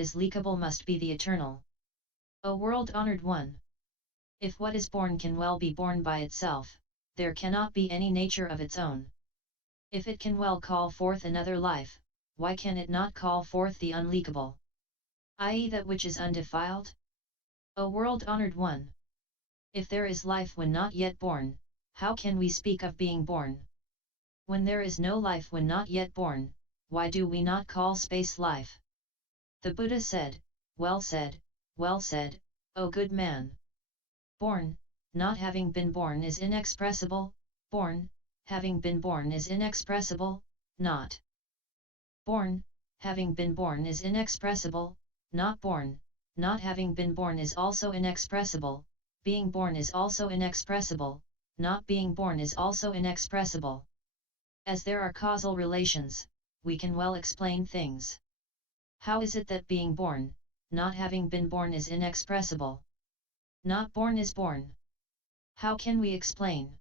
what is leakable must be the eternal. O world-honored one! If what is born can well be born by itself, there cannot be any nature of its own. If it can well call forth another life, why can it not call forth the unleakable, i.e. that which is undefiled? O world-honored one! If there is life when not yet born, how can we speak of being born? When there is no life when not yet born, why do we not call space life? The Buddha said, well said, O good man! Born, not having been born is inexpressible, born, having been born is inexpressible, not born, having been born is inexpressible, not born, not having been born is also inexpressible, being born is also inexpressible, not being born is also inexpressible. As there are causal relations, we can well explain things. How is it that being born, not having been born is inexpressible? Not born is born. How can we explain?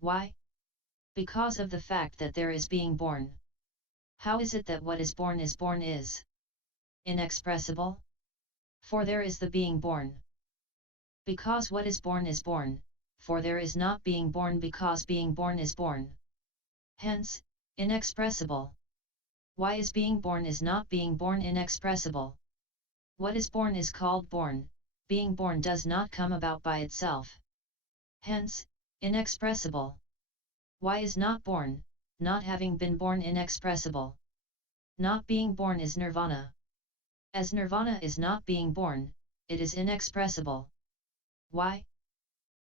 Why? Because of the fact that there is being born. How is it that what is inexpressible? For there is the being born. Because what is born, for there is not being born because being born is born. Hence, inexpressible. Why is being born is not being born inexpressible? What is born is called born, being born does not come about by itself. Hence, inexpressible. Why is not born, not having been born inexpressible? Not being born is nirvana. As nirvana is not being born, it is inexpressible. Why?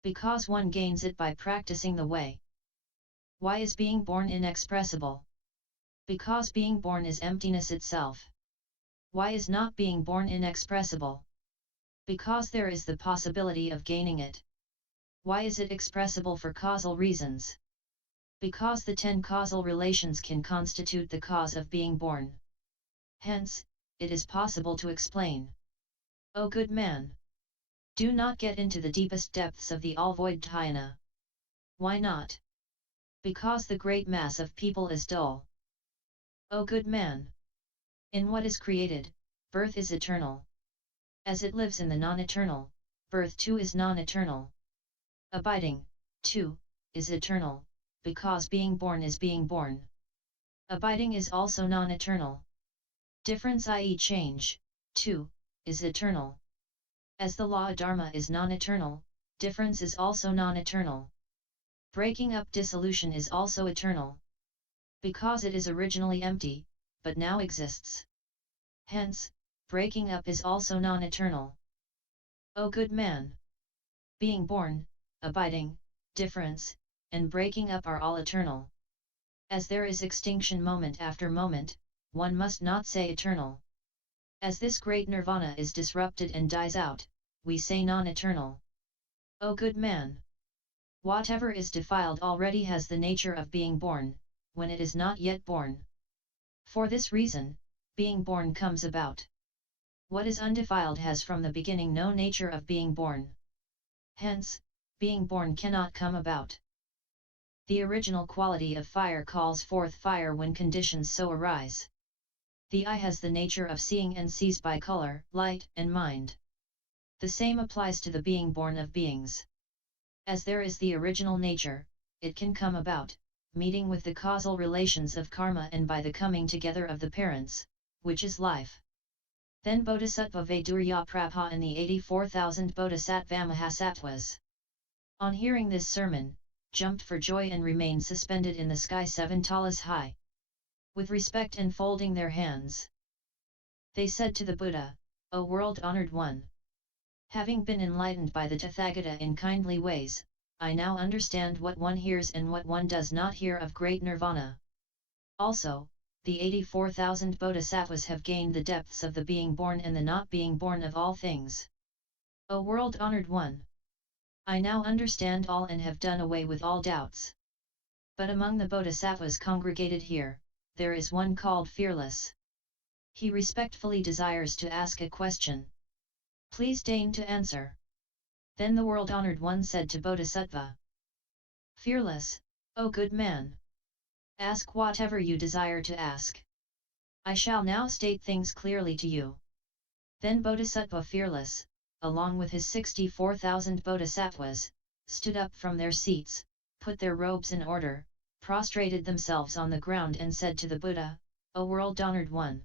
Because one gains it by practicing the way. Why is being born inexpressible? Because being born is emptiness itself. Why is not being born inexpressible? Because there is the possibility of gaining it. Why is it expressible for causal reasons? Because the 10 causal relations can constitute the cause of being born. Hence, it is possible to explain. O good man! Do not get into the deepest depths of the all-void dhyana. Why not? Because the great mass of people is dull. O good man! In what is created, birth is eternal. As it lives in the non-eternal, birth too is non-eternal. Abiding, too, is eternal, because being born is being born. Abiding is also non-eternal. Difference, i.e. change, too, is eternal. As the law of Dharma is non-eternal, difference is also non-eternal. Breaking up dissolution is also eternal. Because it is originally empty, but now exists. Hence, breaking up is also non-eternal. O good man! Being born, abiding, difference, and breaking up are all eternal. As there is extinction moment after moment, one must not say eternal. As this great nirvana is disrupted and dies out, we say non-eternal. O good man! Whatever is defiled already has the nature of being born, when it is not yet born. For this reason, being born comes about. What is undefiled has from the beginning no nature of being born. Hence, being born cannot come about. The original quality of fire calls forth fire when conditions so arise. The eye has the nature of seeing and sees by color, light, and mind. The same applies to the being born of beings. As there is the original nature, it can come about, meeting with the causal relations of karma and by the coming together of the parents, which is life. Then Bodhisattva Vaipulya Prabha and the 84,000 Bodhisattva-mahasattwas, on hearing this sermon, jumped for joy and remained suspended in the sky 7 talas high. With respect and folding their hands, they said to the Buddha, O world-honored one! Having been enlightened by the Tathagata in kindly ways, I now understand what one hears and what one does not hear of Great Nirvana. Also, the 84,000 Bodhisattvas have gained the depths of the being born and the not being born of all things. O world-honored one! I now understand all and have done away with all doubts. But among the Bodhisattvas congregated here, there is one called Fearless. He respectfully desires to ask a question. Please deign to answer. Then the world-honored one said to Bodhisattva, Fearless, O good man! Ask whatever you desire to ask. I shall now state things clearly to you. Then Bodhisattva fearless, along with his 64,000 bodhisattvas, stood up from their seats, put their robes in order, prostrated themselves on the ground and said to the Buddha, O world-honored one!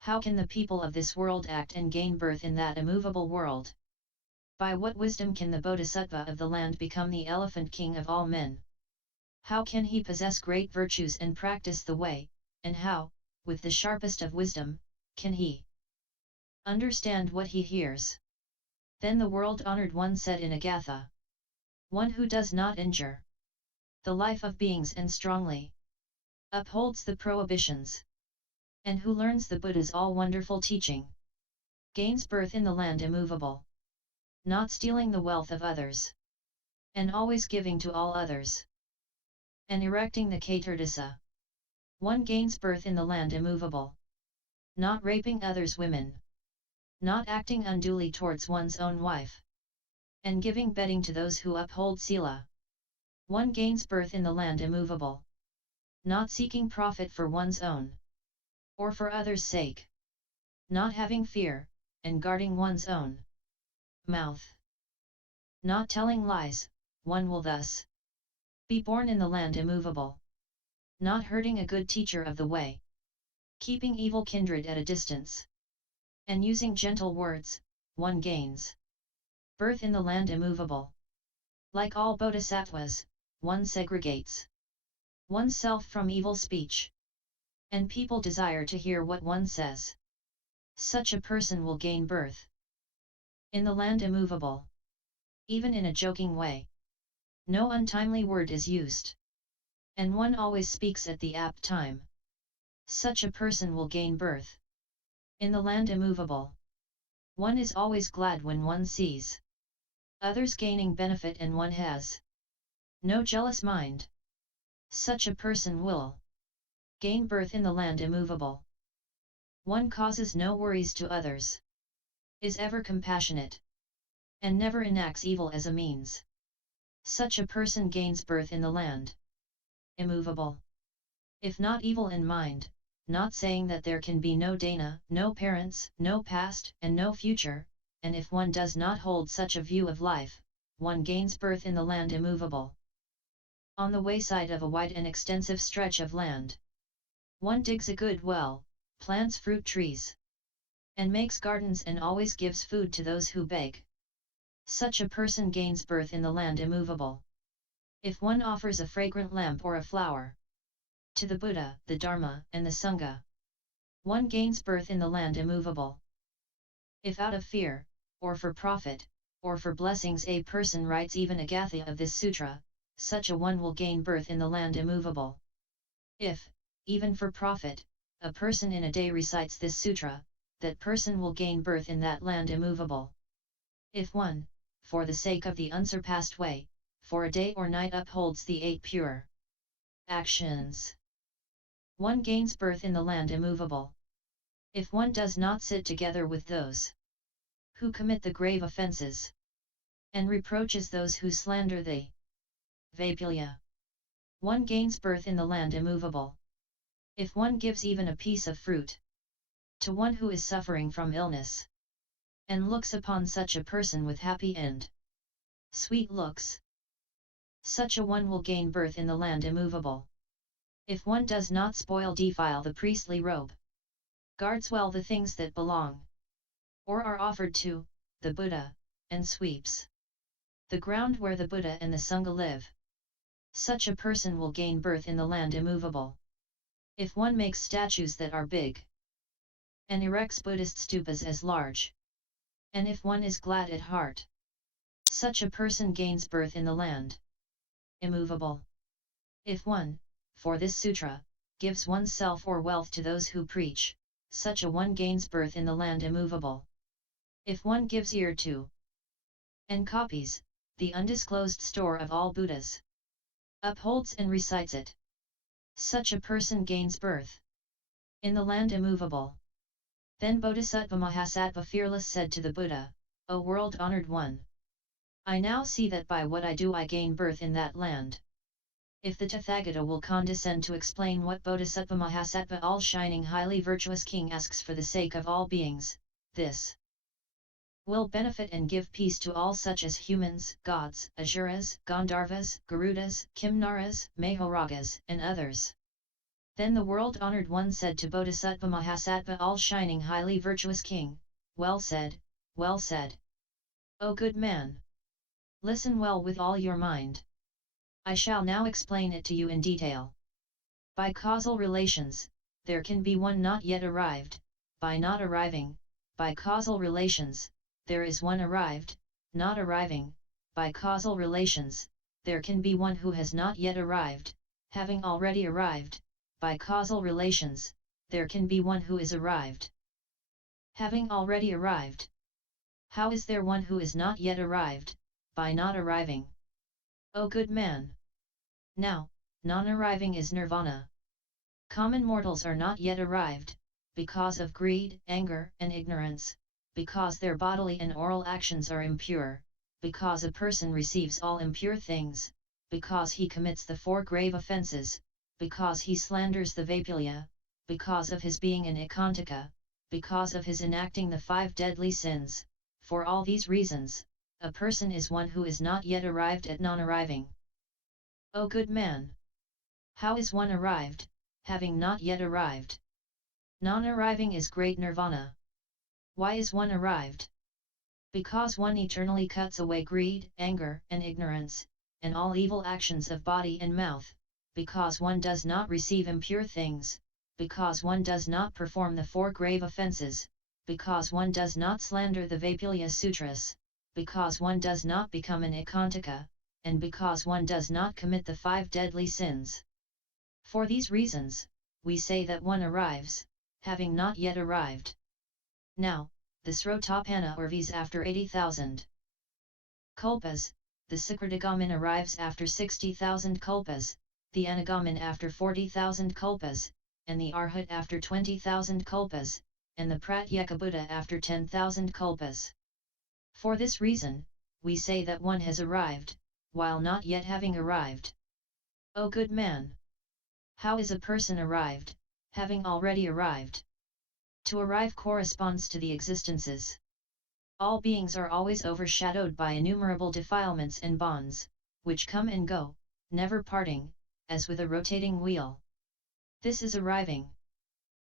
How can the people of this world act and gain birth in that immovable world? By what wisdom can the Bodhisattva of the land become the elephant king of all men? How can he possess great virtues and practice the way, and how, with the sharpest of wisdom, can he understand what he hears? Then the world-honored one said in a gatha, one who does not injure the life of beings and strongly upholds the prohibitions, and who learns the Buddha's all-wonderful teaching, gains birth in the land immovable, not stealing the wealth of others, and always giving to all others, and erecting the Katardasa. One gains birth in the land immovable, not raping others' women, not acting unduly towards one's own wife, and giving bedding to those who uphold sila. One gains birth in the land immovable, not seeking profit for one's own, or for others' sake, not having fear, and guarding one's own mouth, not telling lies. One will thus be born in the land immovable, not hurting a good teacher of the way, keeping evil kindred at a distance, and using gentle words. One gains birth in the land immovable. Like all bodhisattvas, one segregates oneself from evil speech, and people desire to hear what one says. Such a person will gain birth in the land immovable. Even in a joking way, no untimely word is used, and one always speaks at the apt time. Such a person will gain birth in the land immovable. One is always glad when one sees others gaining benefit and one has no jealous mind. Such a person will gain birth in the land immovable. One causes no worries to others, is ever compassionate, and never enacts evil as a means. Such a person gains birth in the land immovable. If not evil in mind, not saying that there can be no dana, no parents, no past, and no future, and if one does not hold such a view of life, one gains birth in the land immovable. On the wayside of a wide and extensive stretch of land, one digs a good well, plants fruit trees, and makes gardens and always gives food to those who beg. Such a person gains birth in the land immovable. If one offers a fragrant lamp or a flower to the Buddha, the Dharma, and the Sangha, one gains birth in the land immovable. If out of fear, or for profit, or for blessings a person writes even a gatha of this sutra, such a one will gain birth in the land immovable. If, even for profit, a person in a day recites this sutra, that person will gain birth in that land immovable. If one, for the sake of the unsurpassed way, for a day or night upholds the 8 pure actions, one gains birth in the land immovable. If one does not sit together with those who commit the grave offences, and reproaches those who slander the vaipulya, one gains birth in the land immovable. If one gives even a piece of fruit to one who is suffering from illness, and looks upon such a person with happy and sweet looks, such a one will gain birth in the land immovable. If one does not defile the priestly robe, guards well the things that belong, or are offered to, the Buddha, and sweeps the ground where the Buddha and the Sangha live, such a person will gain birth in the land immovable. If one makes statues that are big, and erects Buddhist stupas as large, and if one is glad at heart, such a person gains birth in the land immovable. If one, for this sutra, gives oneself or wealth to those who preach, such a one gains birth in the land immovable. If one gives ear to, and copies, the undisclosed store of all Buddhas, upholds and recites it, such a person gains birth in the land immovable. Then Bodhisattva-mahasattva fearless said to the Buddha, O world-honored one! I now see that by what I do I gain birth in that land. If the Tathagata will condescend to explain what Bodhisattva-mahasattva all-shining highly virtuous king asks for the sake of all beings, this will benefit and give peace to all such as humans, gods, asuras, Gandharvas, Garudas, Kimnaras, Mahoragas, and others. Then the world-honored one said to Bodhisattva-mahasattva all-shining highly virtuous king, well said, well said. O good man! Listen well with all your mind. I shall now explain it to you in detail. By causal relations, there can be one not yet arrived, by not arriving, by causal relations, there is one arrived, not arriving, by causal relations, there can be one who has not yet arrived, having already arrived, by causal relations, there can be one who is arrived, having already arrived. How is there one who is not yet arrived, by not arriving? O good man! Now, non-arriving is nirvana. Common mortals are not yet arrived, because of greed, anger, and ignorance, because their bodily and oral actions are impure, because a person receives all impure things, because he commits the 4 grave offences, because he slanders the vaipulya, because of his being an ekantaka, because of his enacting the 5 deadly sins. For all these reasons, a person is one who is not yet arrived at non-arriving. O good man! How is one arrived, having not yet arrived? Non-arriving is Great Nirvana. Why is one arrived? Because one eternally cuts away greed, anger, and ignorance, and all evil actions of body and mouth, because one does not receive impure things, because one does not perform the 4 grave offences, because one does not slander the Vaipulya Sutras, because one does not become an ekantaka, and because one does not commit the 5 deadly sins. For these reasons, we say that one arrives, having not yet arrived. Now, the Srotapana arrives after 80,000 kalpas, the Sakratagamin arrives after 60,000 kalpas, the Anagamin after 40,000 kalpas, and the Arhat after 20,000 kalpas, and the Pratyekabuddha after 10,000 kalpas. For this reason, we say that one has arrived, while not yet having arrived. O good man! How is a person arrived, having already arrived? To arrive corresponds to the existences. All beings are always overshadowed by innumerable defilements and bonds, which come and go, never parting, as with a rotating wheel. This is arriving.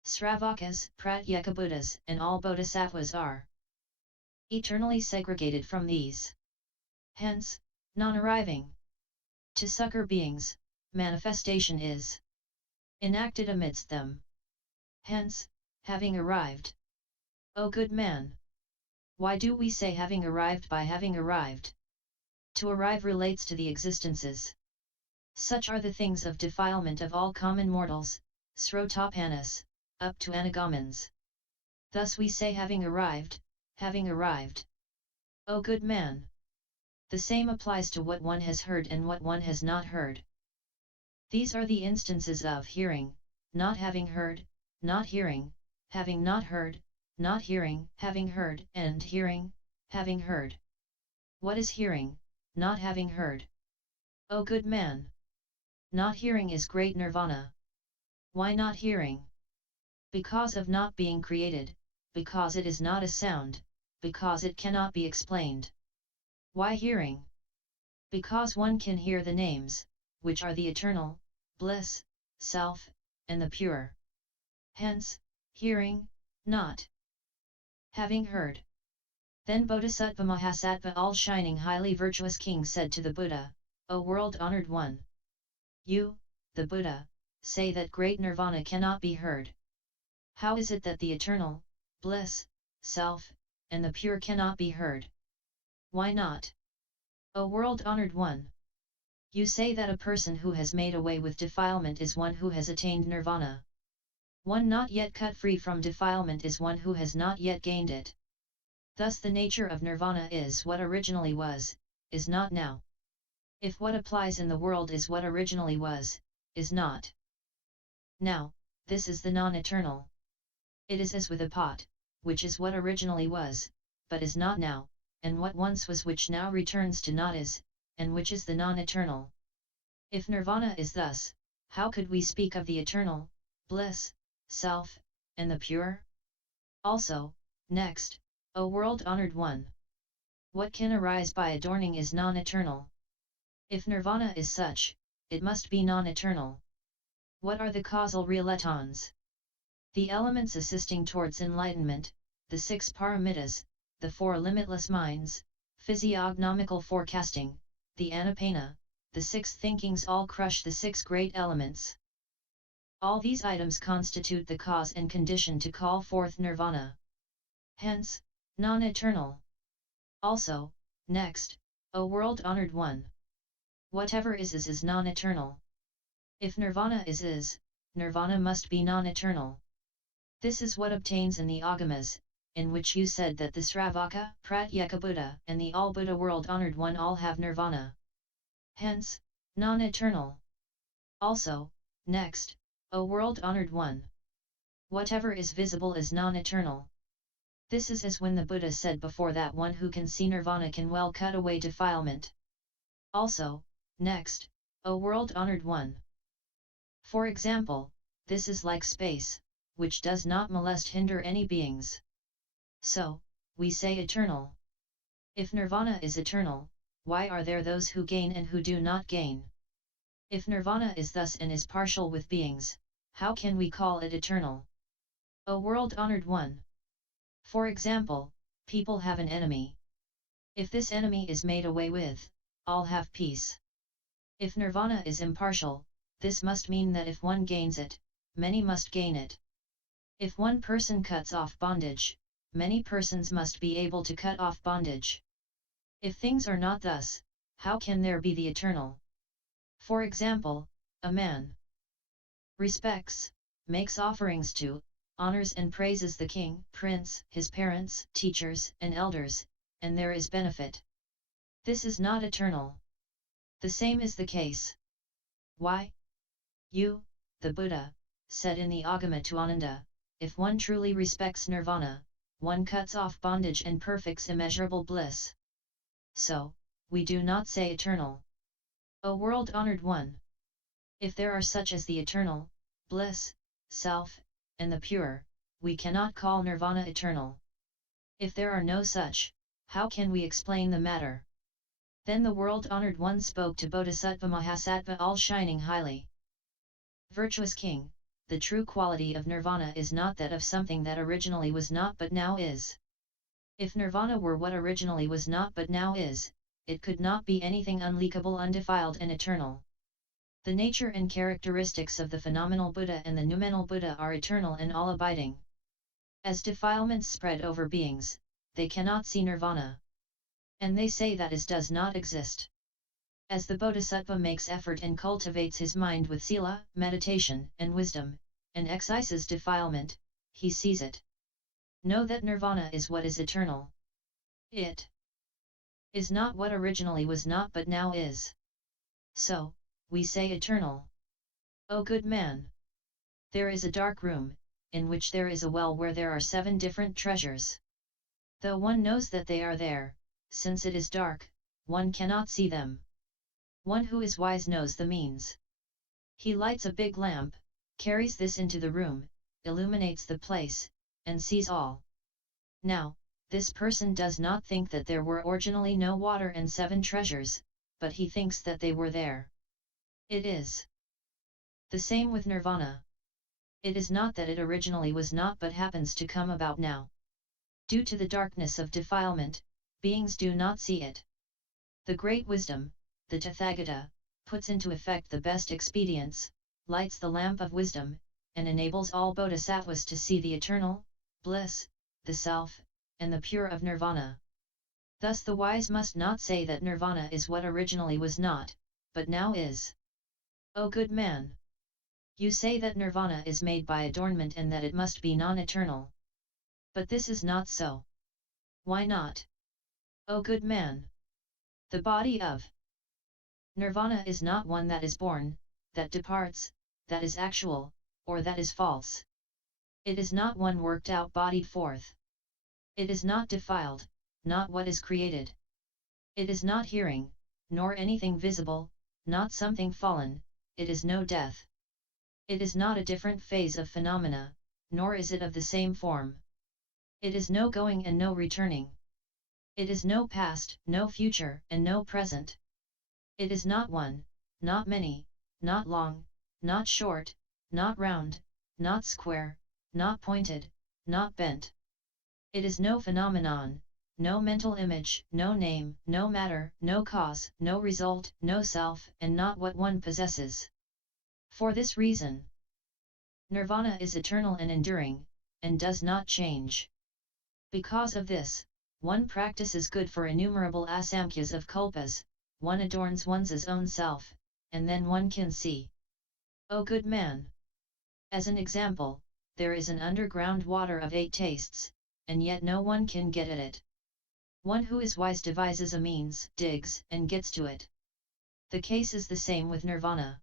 Sravakas, Pratyekabuddhas, and all bodhisattvas are eternally segregated from these. Hence, non-arriving. To succor beings, manifestation is enacted amidst them. Hence, having arrived. O good man! Why do we say having arrived by having arrived? To arrive relates to the existences. Such are the things of defilement of all common mortals, Srotapanas, up to Anagamins. Thus we say having arrived, having arrived. O good man! The same applies to what one has heard and what one has not heard. These are the instances of hearing, not having heard, not hearing, having not heard, not hearing, having heard, and hearing, having heard. What is hearing, not having heard? O good man! Not hearing is Great Nirvana. Why not hearing? Because of not being created, because it is not a sound, because it cannot be explained. Why hearing? Because one can hear the names, which are the eternal, bliss, self, and the pure. Hence, hearing, not having heard. Then Bodhisattva-mahasattva all-shining highly virtuous king said to the Buddha, O world-honored one! You, the Buddha, say that Great Nirvana cannot be heard. How is it that the eternal, bliss, self, and the pure cannot be heard? Why not? O world-honored one! You say that a person who has made away with defilement is one who has attained nirvana. One not yet cut free from defilement is one who has not yet gained it. Thus the nature of nirvana is what originally was, is not now. If what applies in the world is what originally was, is not now, this is the non-eternal. It is as with a pot, which is what originally was, but is not now, and what once was which now returns to not is, and which is the non-eternal. If nirvana is thus, how could we speak of the eternal, bliss, self, and the pure? Also, Next, O world-honored one! What can arise by adorning is non-eternal. If Nirvana is such, it must be non-eternal. What are the causal relatons? The elements assisting towards enlightenment, the 6 paramitas, the 4 limitless minds, physiognomical forecasting, the anapana, the 6 thinkings all crush the 6 great elements. All these items constitute the cause and condition to call forth nirvana. Hence, non-eternal. Also, next, O world-honored one! Whatever is non-eternal. If nirvana is, nirvana must be non-eternal. This is what obtains in the Agamas, in which you said that the Sravaka, Pratyeka Buddha and the all-Buddha world-honored one all have nirvana. Hence, non-eternal. Also, next, O world-honored one! Whatever is visible is non-eternal. This is as when the Buddha said before that one who can see nirvana can well cut away defilement. Also, next, O world-honored one! For example, this is like space, which does not molest hinder any beings. So, we say eternal. If nirvana is eternal, why are there those who gain and who do not gain? If nirvana is thus and is partial with beings, how can we call it eternal? O world-honored one! For example, people have an enemy. If this enemy is made away with, all have peace. If nirvana is impartial, this must mean that if one gains it, many must gain it. If one person cuts off bondage, many persons must be able to cut off bondage. If things are not thus, how can there be the eternal? For example, a man respects, makes offerings to, honors and praises the king, prince, his parents, teachers, and elders, and there is benefit. This is not eternal. The same is the case. Why? You, the Buddha, said in the Agama to Ananda, if one truly respects nirvana, one cuts off bondage and perfects immeasurable bliss. So, we do not say eternal. O world-honored one! If there are such as the eternal, bliss, self, and the pure, we cannot call nirvana eternal. If there are no such, how can we explain the matter? Then the world-honored one spoke to Bodhisattva-mahasattva all shining highly. Virtuous King, the true quality of nirvana is not that of something that originally was not but now is. If nirvana were what originally was not but now is, it could not be anything unleakable, undefiled and eternal. The nature and characteristics of the phenomenal Buddha and the noumenal Buddha are eternal and all-abiding. As defilements spread over beings, they cannot see nirvana. And they say that is does not exist. As the Bodhisattva makes effort and cultivates his mind with sila, meditation, and wisdom, and excises defilement, he sees it. Know that nirvana is what is eternal. It is not what originally was not but now is. So, we say eternal. O good man! There is a dark room, in which there is a well where there are 7 different treasures. Though one knows that they are there, since it is dark, one cannot see them. One who is wise knows the means. He lights a big lamp, carries this into the room, illuminates the place, and sees all. Now, this person does not think that there were originally no water and 7 treasures, but he thinks that they were there. It is the same with nirvana. It is not that it originally was not but happens to come about now. Due to the darkness of defilement, beings do not see it. The great wisdom, the Tathagata, puts into effect the best expedients, lights the lamp of wisdom, and enables all bodhisattvas to see the eternal, bliss, the self, and the pure of nirvana. Thus the wise must not say that nirvana is what originally was not, but now is. O good man! You say that nirvana is made by adornment and that it must be non-eternal. But this is not so. Why not? O good man! The body of nirvana is not one that is born, that departs, that is actual, or that is false. It is not one worked out bodied forth. It is not defiled, not what is created. It is not hearing, nor anything visible, not something fallen, it is no death. It is not a different phase of phenomena, nor is it of the same form. It is no going and no returning. It is no past, no future, and no present. It is not one, not many, not long, not short, not round, not square, not pointed, not bent. It is no phenomenon, no mental image, no name, no matter, no cause, no result, no self, and not what one possesses. For this reason, Nirvana is eternal and enduring, and does not change. Because of this, one practices good for innumerable asamkhyas of kalpas, one adorns one's own self, and then one can see. O good man! As an example, there is an underground water of 8 tastes, and yet no one can get at it. One who is wise devises a means, digs, and gets to it. The case is the same with Nirvana.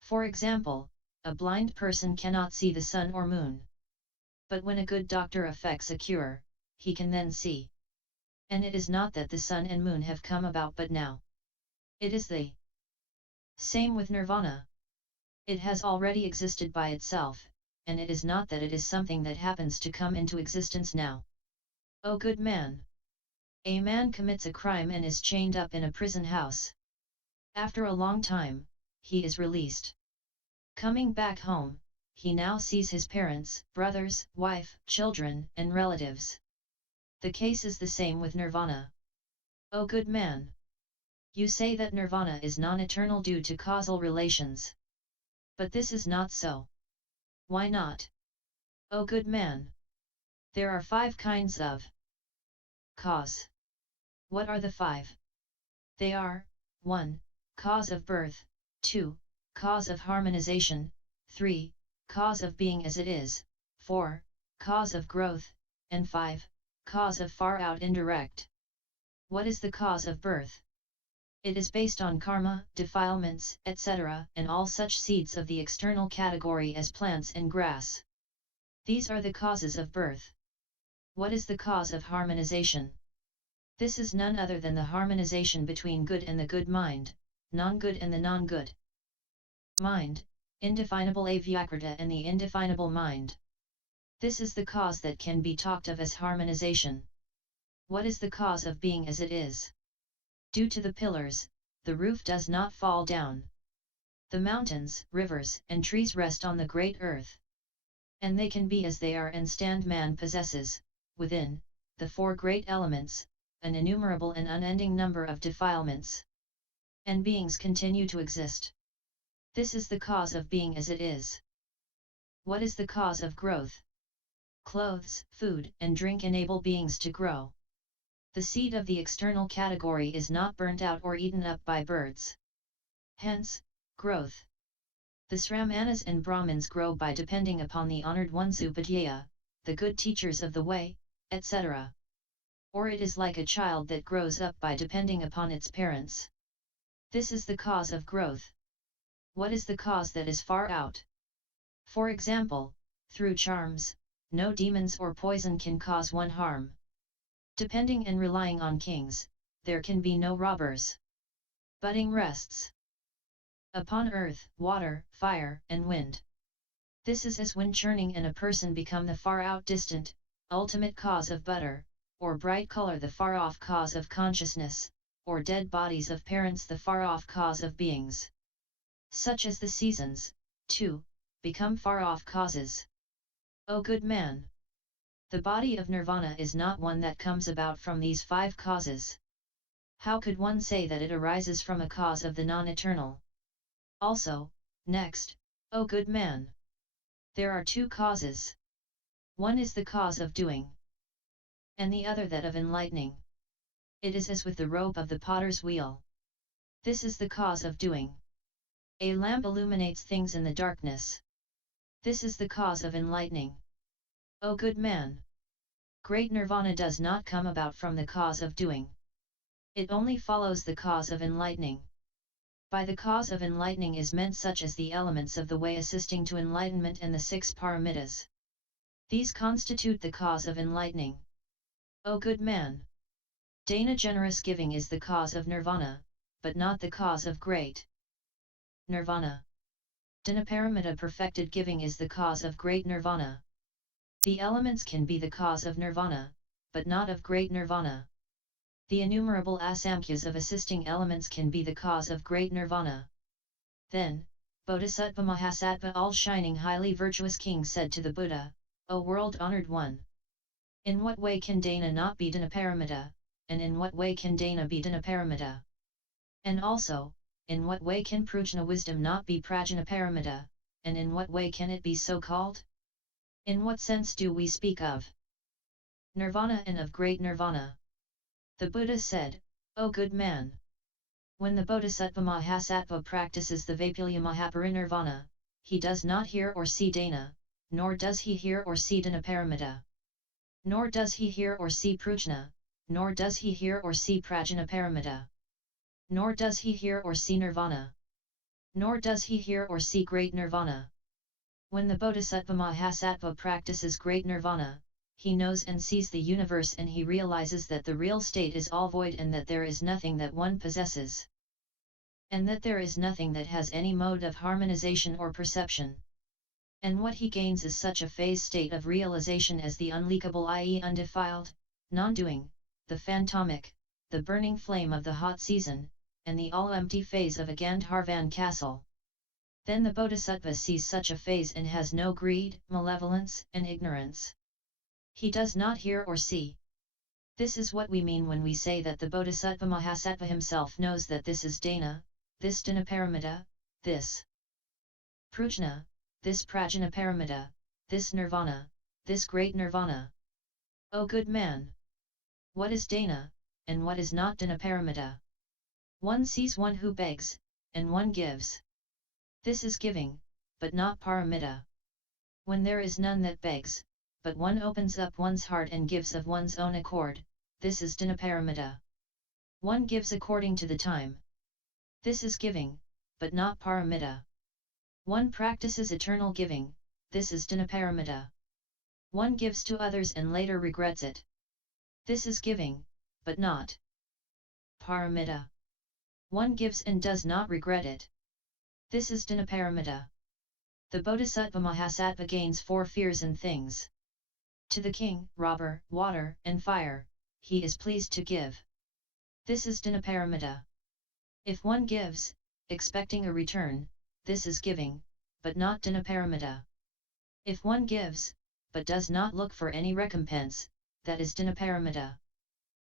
For example, a blind person cannot see the sun or moon. But when a good doctor effects a cure, he can then see. And it is not that the sun and moon have come about but now. It is the same with Nirvana. It has already existed by itself, and it is not that it is something that happens to come into existence now. O good man! A man commits a crime and is chained up in a prison house. After a long time, he is released. Coming back home, he now sees his parents, brothers, wife, children, and relatives. The case is the same with Nirvana. O good man! You say that Nirvana is non-eternal due to causal relations. But this is not so. Why not? O good man! There are 5 kinds of cause. What are the 5? They are, 1. Cause of birth, 2. Cause of harmonization, 3. Cause of being as it is, 4. Cause of growth, and 5. Cause of far out indirect. What is the cause of birth? It is based on karma, defilements, etc., and all such seeds of the external category as plants and grass. These are the causes of birth. What is the cause of harmonization? This is none other than the harmonization between good and the good mind, non-good and the non-good mind, indefinable avyakrita and the indefinable mind. This is the cause that can be talked of as harmonization. What is the cause of being as it is? Due to the pillars, the roof does not fall down. The mountains, rivers, and trees rest on the great earth. And they can be as they are and stand. Man possesses, within, the 4 great elements, an innumerable and unending number of defilements. And beings continue to exist. This is the cause of being as it is. What is the cause of growth? Clothes, food, and drink enable beings to grow. The seed of the external category is not burnt out or eaten up by birds. Hence, growth. The Sramanas and Brahmins grow by depending upon the honored ones upadhyaya, the good teachers of the way, etc. Or it is like a child that grows up by depending upon its parents. This is the cause of growth. What is the cause that is far out? For example, through charms, no demons or poison can cause one harm. Depending and relying on kings, there can be no robbers. Budding rests upon earth, water, fire, and wind. This is as wind churning and a person become the far out distant, ultimate cause of butter, or bright color the far off cause of consciousness, or dead bodies of parents the far off cause of beings. Such as the seasons, too, become far off causes. O good man! The body of Nirvana is not one that comes about from these 5 causes. How could one say that it arises from a cause of the non-eternal? Also, next, O good man! There are 2 causes. One is the cause of doing, and the other that of enlightening. It is as with the rope of the potter's wheel. This is the cause of doing. A lamp illuminates things in the darkness. This is the cause of enlightening. O good man! Great Nirvana does not come about from the cause of doing. It only follows the cause of enlightening. By the cause of enlightening is meant such as the elements of the way assisting to enlightenment and the 6 paramitas. These constitute the cause of enlightening. O good man! Dana generous giving is the cause of Nirvana, but not the cause of Great Nirvana. Dana paramita perfected giving is the cause of Great Nirvana. The elements can be the cause of nirvana, but not of Great Nirvana. The innumerable asamkhyas of assisting elements can be the cause of Great Nirvana. Then, Bodhisattva-mahasattva all-shining highly virtuous king said to the Buddha, O world-honored one! In what way can dana not be paramita, and in what way can dana be paramita? And also, in what way can prajna wisdom not be paramita, and in what way can it be so called? In what sense do we speak of nirvana and of Great Nirvana? The Buddha said, O good man! When the Bodhisattva-mahasattva practices the vaipulya Mahaparinirvana, he does not hear or see dana, nor does he hear or see paramita. Nor does he hear or see prajna, nor does he hear or see paramita. Nor does he hear or see nirvana. Nor does he hear or see Great Nirvana. When the Bodhisattva-mahasattva practices Great Nirvana, he knows and sees the universe and he realizes that the real state is all void and that there is nothing that one possesses. And that there is nothing that has any mode of harmonization or perception. And what he gains is such a phase state of realization as the unleakable, i.e. undefiled, non-doing, the phantomic, the burning flame of the hot season, and the all-empty phase of a Gandharvan castle. Then the Bodhisattva sees such a phase and has no greed, malevolence, and ignorance. He does not hear or see. This is what we mean when we say that the Bodhisattva-mahasattva himself knows that this is dana, this paramita, this prajna, this paramita, this nirvana, this Great Nirvana. O good man! What is dana, and what is not paramita? One sees one who begs, and one gives. This is giving, but not paramita. When there is none that begs, but one opens up one's heart and gives of one's own accord, this is paramita. One gives according to the time. This is giving, but not paramita. One practices eternal giving, this is paramita. One gives to others and later regrets it. This is giving, but not paramita. One gives and does not regret it. This is paramita. The Bodhisattva-mahasattva gains 4 fears and things. To the king, robber, water, and fire, he is pleased to give. This is paramita. If one gives, expecting a return, this is giving, but not paramita. If one gives, but does not look for any recompense, that is paramita.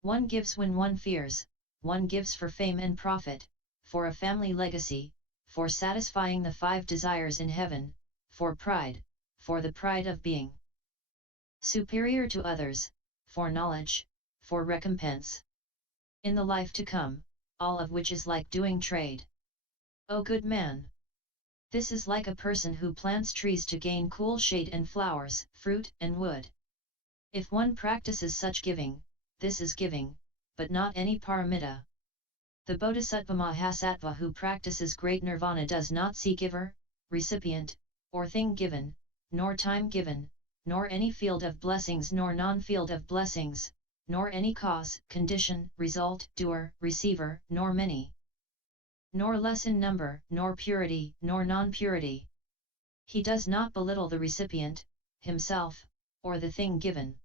One gives when one fears, one gives for fame and profit, for a family legacy, for satisfying the 5 desires in heaven, for pride, for the pride of being superior to others, for knowledge, for recompense. In the life to come, all of which is like doing trade. O good man! This is like a person who plants trees to gain cool shade and flowers, fruit and wood. If one practices such giving, this is giving, but not any paramita. The Bodhisattva-mahasattva who practices Great Nirvana does not see giver, recipient, or thing given, nor time given, nor any field of blessings nor non-field of blessings, nor any cause, condition, result, doer, receiver, nor many, nor less in number, nor purity, nor non-purity. He does not belittle the recipient, himself, or the thing given.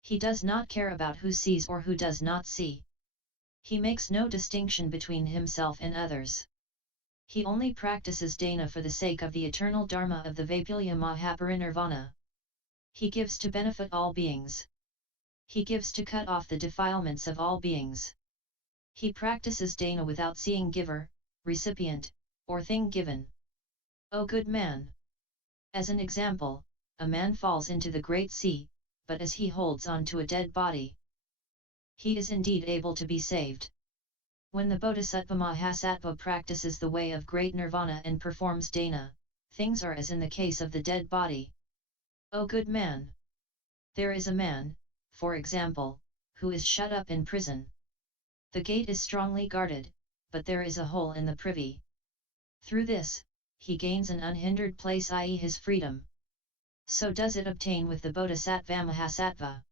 He does not care about who sees or who does not see. He makes no distinction between himself and others. He only practices dana for the sake of the eternal Dharma of the vaipulya Mahaparinirvana. He gives to benefit all beings. He gives to cut off the defilements of all beings. He practices dana without seeing giver, recipient, or thing given. O good man! As an example, a man falls into the great sea, but as he holds on to a dead body, he is indeed able to be saved. When the Bodhisattva-mahasattva practices the way of Great Nirvana and performs dana, things are as in the case of the dead body. O good man! There is a man, for example, who is shut up in prison. The gate is strongly guarded, but there is a hole in the privy. Through this, he gains an unhindered place, i.e. his freedom. So does it obtain with the Bodhisattva-mahasattva,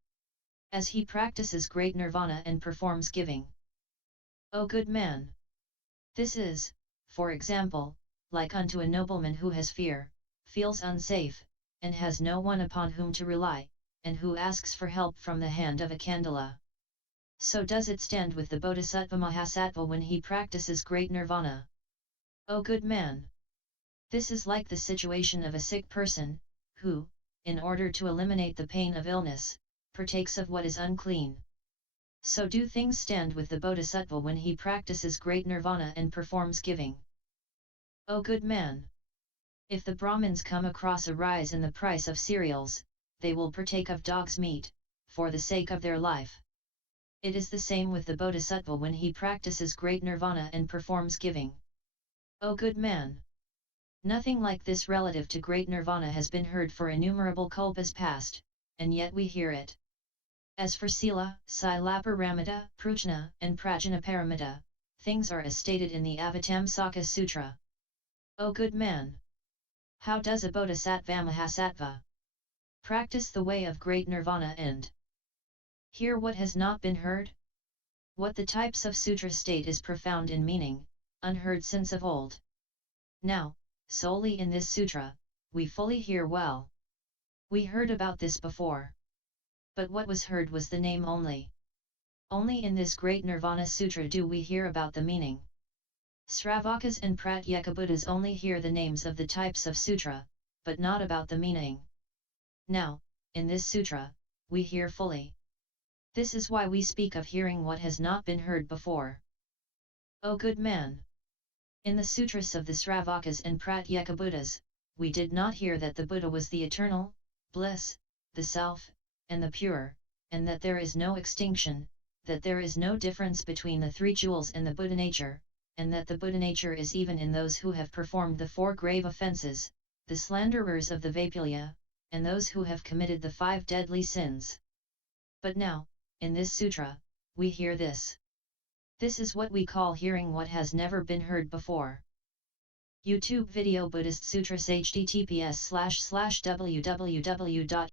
as he practices Great Nirvana and performs giving. O good man! This is, for example, like unto a nobleman who has fear, feels unsafe, and has no one upon whom to rely, and who asks for help from the hand of a Kandala. So does it stand with the Bodhisattva-mahasattva when he practices Great Nirvana. O good man! This is like the situation of a sick person, who, in order to eliminate the pain of illness, partakes of what is unclean. So do things stand with the Bodhisattva when he practices Great Nirvana and performs giving. O good man! If the Brahmins come across a rise in the price of cereals, they will partake of dog's meat, for the sake of their life. It is the same with the Bodhisattva when he practices Great Nirvana and performs giving. O good man! Nothing like this relative to Great Nirvana has been heard for innumerable kalpas past, and yet we hear it. As for Sila, Silaparamita, Pruchna, and Prajnaparamita, things are as stated in the Avatamsaka Sutra. O good man! How does a Bodhisattva-mahasattva practice the way of Great Nirvana and hear what has not been heard? What the types of sutra state is profound in meaning, unheard since of old. Now, solely in this sutra, we fully hear well. We heard about this before. But what was heard was the name only. Only in this Great Nirvana Sutra do we hear about the meaning. Sravakas and Pratyekabuddhas only hear the names of the types of sutra, but not about the meaning. Now, in this sutra, we hear fully. This is why we speak of hearing what has not been heard before. O good man! In the sutras of the Sravakas and Pratyekabuddhas, we did not hear that the Buddha was the eternal, bliss, the self, and the pure, and that there is no extinction, that there is no difference between the three jewels and the Buddha nature, and that the Buddha nature is even in those who have performed the 4 grave offences, the slanderers of the vaipulya, and those who have committed the 5 deadly sins. But now, in this sutra, we hear this. This is what we call hearing what has never been heard before. YouTube video Buddhist Sutras https://www